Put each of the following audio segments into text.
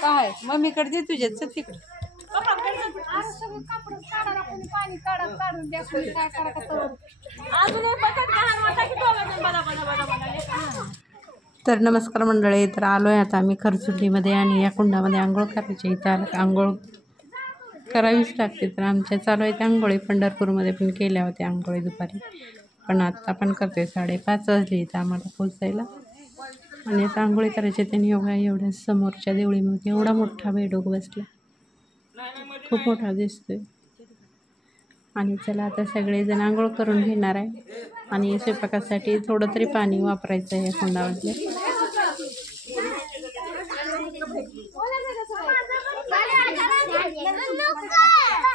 काय मम्मीकडे दे तुझ्या चल तिकडे. तर नमस्कार मंडळी, तर आलो आहे आता आम्ही खरसुंडीमध्ये आणि या कुंडामध्ये आंघोळ करायची. इथं आंघोळ करावीच लागते. तर आमच्या चालू आहे त्या आंघोळी. पंढरपूरमध्ये पण केल्या होत्या आंघोळी दुपारी, पण आता पण करतोय. 5:30 वाजले इथं आम्हाला पोचायला. आणि आता आंघोळी करायची. त्यांनी एवढ्या समोरच्या देवळीमध्ये एवढा मोठा बेडूक बसला, खूप मोठा दिसतोय. आणि चला आता सगळेजण आंघोळ करून घेणार आहे आणि स्वयंपाकासाठी थोडं तरी पाणी वापरायचं आहे या कुंडामध्ये.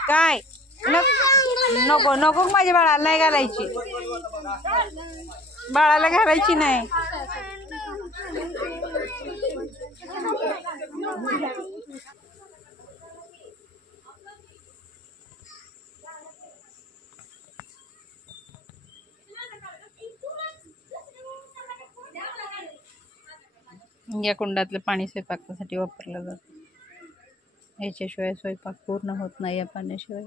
काय नको नको माझ्या बाळाला नाही घालायची, बाळाला घालायची नाही. या कुंडातलं पाणी स्वयंपाकासाठी वापरलं जातं. याच्याशिवाय स्वयंपाक पूर्ण होत नाही या पाण्याशिवाय.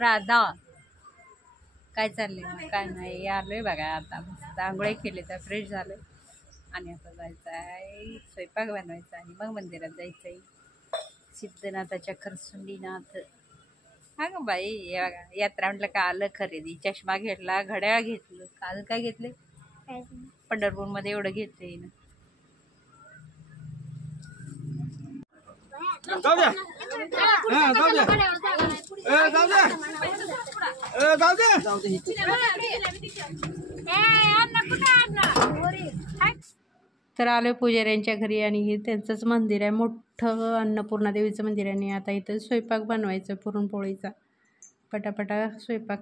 राधा काय चाललंय? काय नाही, आलोय बघा आता. मस्त आंघोळी केली तर फ्रेश झालं आणि आता जायचं आहे स्वयंपाक बनवायचा आणि मग मंदिरात जायचं आहे. सिद्धनाथाच्या खरसुंडीनाथ. हा ग बाई, हे बघा यात्रा म्हटलं का आलं खरेदी. चष्मा घेतला, घड्याळ घेतलं. काल काय घेतले? पंढरपूरमध्ये एवढं घेतलंय ना. तर आलोय पुजाऱ्यांच्या घरी आणि हे त्यांचंच मंदिर आहे, मोठं अन्नपूर्णा देवीचं मंदिर आहे. आणि आता इथं स्वयंपाक बनवायचं पुरणपोळीचा. पटापटा स्वयंपाक.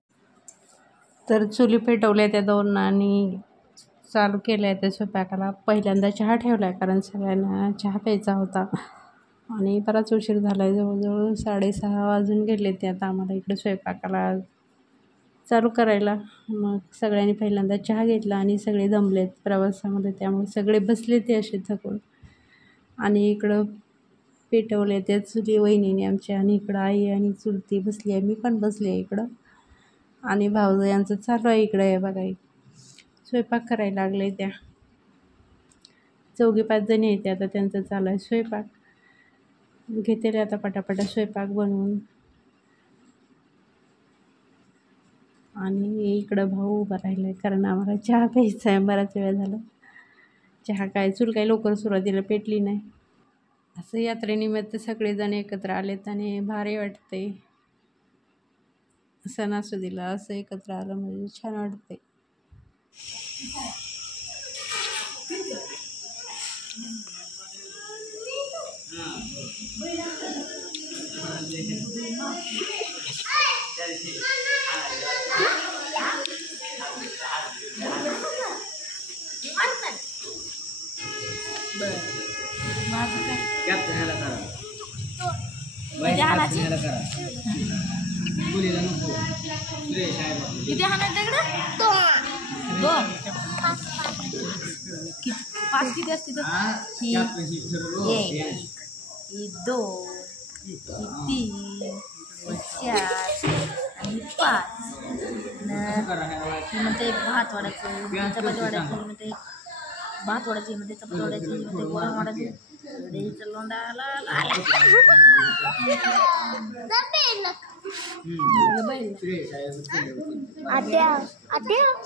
तर चुली पेटवल्या त्या 2 आणि चालू केल्या त्या स्वयंपाकाला. पहिल्यांदा चहा ठेवला कारण सगळ्यांना चहा प्यायचा होता आणि बराच उशीर झाला आहे. जवळजवळ 6:30 वाजून गेले ते आता आम्हाला इकडे स्वयंपाकाला चालू करायला. मग सगळ्यांनी पहिल्यांदा चहा घेतला आणि सगळे दमलेत प्रवासामध्ये, त्यामुळे सगळे बसले ते असे थकून. आणि इकडं पेटवले त्या चुली वहिनीने आमच्या, आणि इकडं आई आणि चुलती बसली आहे. मी पण बसली आहे इकडं. आणि भाऊजं यांचं चालू आहे इकडं. आहे बघा स्वयंपाक करायला लागले त्या. 4-5 जणी येते आता, त्यांचं चालू आहे स्वयंपाक. घेतले आता पटापटा स्वयंपाक बनवून. आणि इकडं भाऊ उभा राहिला आहे कारण आम्हाला चहा प्यायचा आहे. बराच वेळ झाला चहा काय चूल काही लवकर सुरुवातीला पेटली नाही. असं यात्रेनिमित्त सगळेजण एकत्र आलेत आणि भारी वाटते. सणासुदीला असं एकत्र आलं म्हणजे छान वाटते. किती हाणायचं इकडं? 2 5 किती असते तर? 1 2 3 4 आणि 5. म्हणते भात वाढायचं, चपाती वाढायची, म्हणते भात वाढायची, म्हणते चपाती वाढायची, म्हणते वरण वाढायची.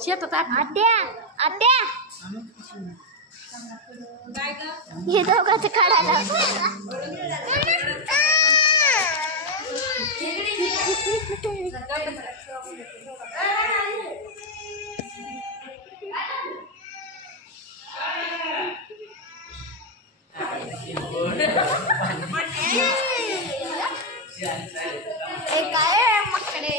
शेतात हे दोघांचं काढायला काय मकडे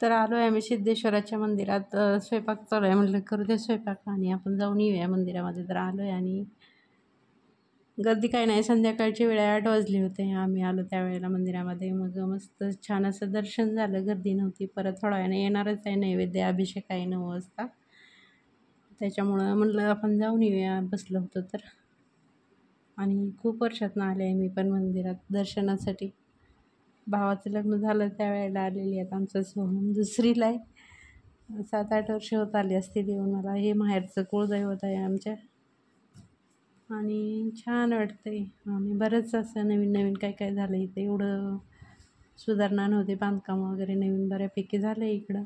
तर आलो आहे आम्ही सिद्धेश्वराच्या मंदिरात. स्वयंपाक चालू आहे, म्हटलं करू दे स्वयंपाक आणि आपण जाऊन येऊया मंदिरामध्ये. तर आलो आहे आणि गर्दी काही नाही, संध्याकाळची वेळ 8 वाजले होते आम्ही आलो त्यावेळेला मंदिरामध्ये. मग मस्त छान असं दर्शन झालं, गर्दी नव्हती. परत थोड्या वेळाने येणारच आहे, नैवेद्य अभिषेक आहे 9 वाजता, त्याच्यामुळं म्हटलं आपण जाऊन येऊया, बसलो होतो तर. आणि खूप वर्षातनं आले आहे मी पण मंदिरात दर्शनासाठी. भावाचं लग्न झालं त्यावेळेला आलेली आहेत. आमचं सोहम दुसरीला आहे. 7-8 वर्ष होत आली असतील येऊन मला. हे माहेरचं कुळदैवत आहे आमच्या आणि छान वाटतंय. आणि बरंच असं नवीन नवीन काय काय झालं इथं. एवढं सुधारणा नव्हती, बांधकाम वगैरे नवीन बऱ्यापैकी झालं आहे इकडं.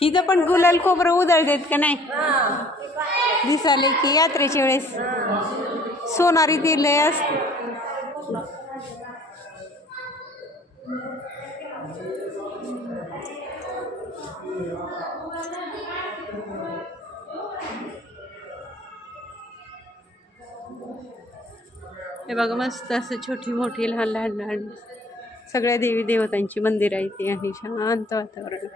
हिथं पण गुलाल खोबरं उधळतात का नाही दिसाले की यात्रेच्या वेळेस सोनारी ते लय असते. हे बघा मस्त असं छोटी मोठी लहान लहान लहान सगळ्या देवी देवतांची मंदिर आहे ती आणि शांत वातावरण.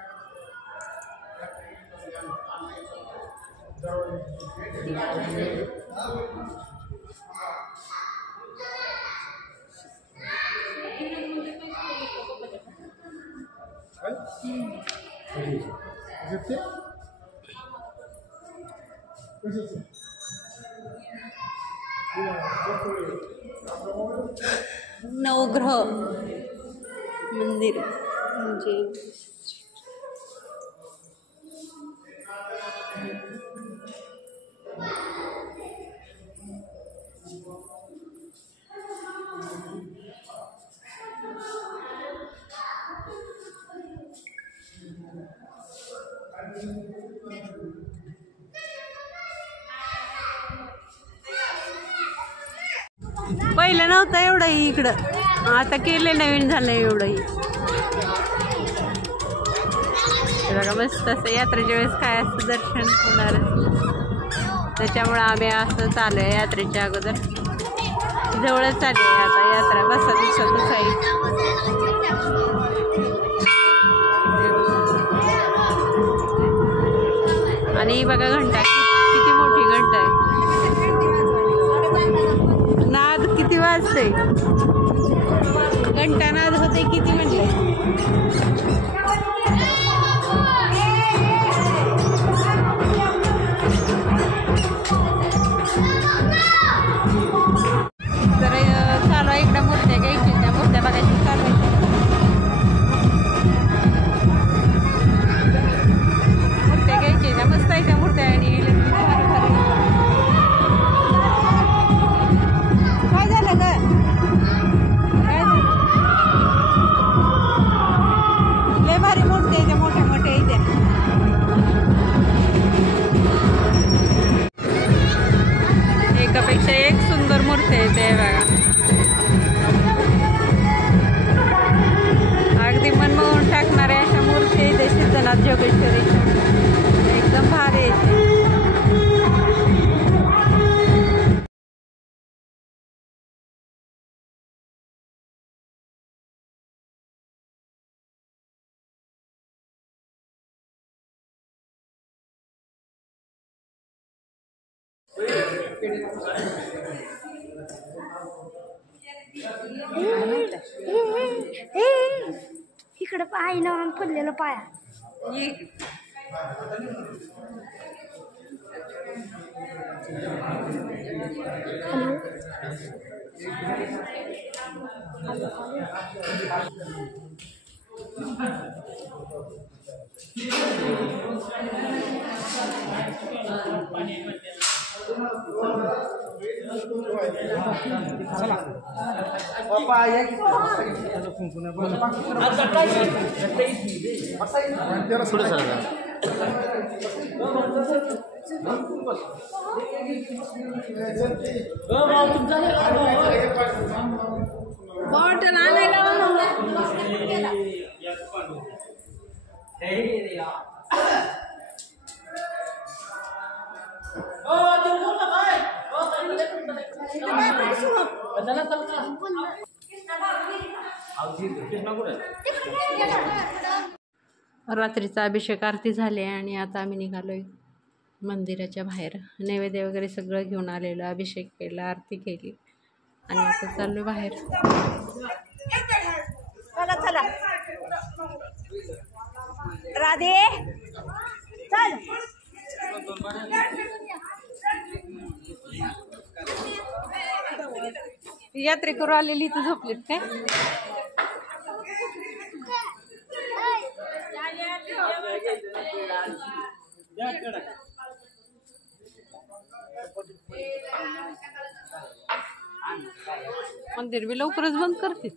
नवग्रह मंदिर म्हणजे पहिलं नव्हतं एवढंही इकडं, आता केले नवीन झालं एवढंही. बघा मस्त असं यात्रेच्या वेळेस काय असं दर्शन होणार, त्याच्यामुळं आम्ही असं चालू आहे यात्रेच्या अगोदर. जवळच आली आहे आता यात्रा, बसा दिवसातच आहे. आणि बघा घंटा किती मोठी घंटा आहे, नाद किती वाजते, घंटा नाद होते किती म्हणले. तर चालू आहे इकडं मूर्त्या घ्यायची, त्या मूर्त्या बघायची चालू आहे. मूर्त्या घ्यायची त्या मस्त आहे त्या मूर्त्या. आणि काय झालं ग, लय प्रसाद जोगेश्वरीचा एकदम भारी आहे. इकडे पाय ना पडलेलं पाया. बॉटल आणायला रात्रीचा अभिषेक आरती झाले आणि आता आम्ही निघालोय मंदिराच्या बाहेर. नैवेद्य वगैरे सगळं घेऊन आलेलं, अभिषेक केला, आरती केली आणि आता चाललोय बाहेर. चला चला राधे चल. यात्रेकरू आलेली इथं झोपलीत काय? मंदिर बी लवकरच बंद करते.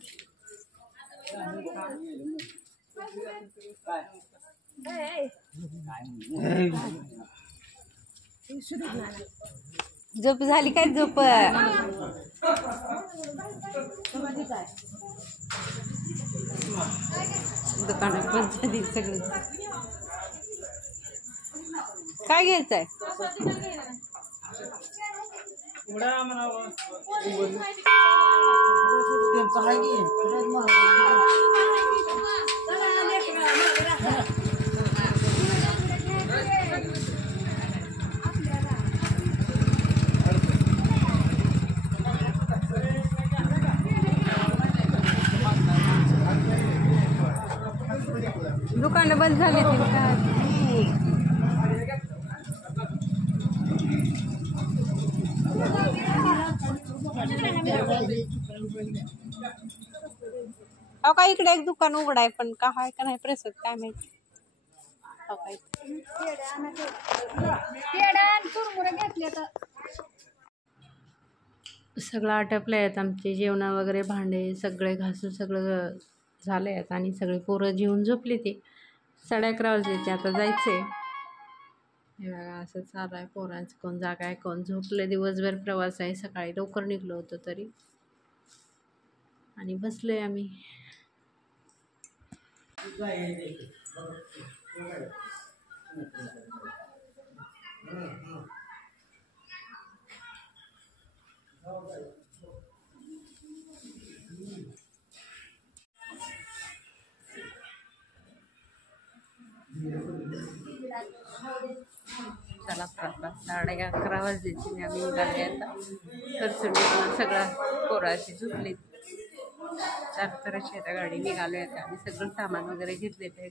झोप झाली काय? झोप दुकानात बंद झाली सगळं. काय घ्यायचंय? दुकानं बंद झाली ती का? अहो काय इकडे एक दुकान उघड आहे पण का आहे का नाही प्रसाद काय माहिती. सगळं आटपलं आहेत. आमचे जेवण वगैरे भांडे सगळे घासून सगळं झालं आहेत आणि सगळे पोरं जेवून झोपली. ते 11:30 वाजले. आता जायचे. हे बघा असं चालू आहे पोरांचं. कोण जागा आहे कोण झोपलं. दिवसभर प्रवास आहे. सकाळी लवकर निघलो होतो तरी आणि बसलोय आम्ही. चला प्रवास 11:30 वाजले आम्ही निघाले. आता खरचुंडीतून सगळं पोराशी झोपली. 4 तराची आता गाडी निघालोय. आता आम्ही सगळं सामान वगैरे घेतलेलं आहे.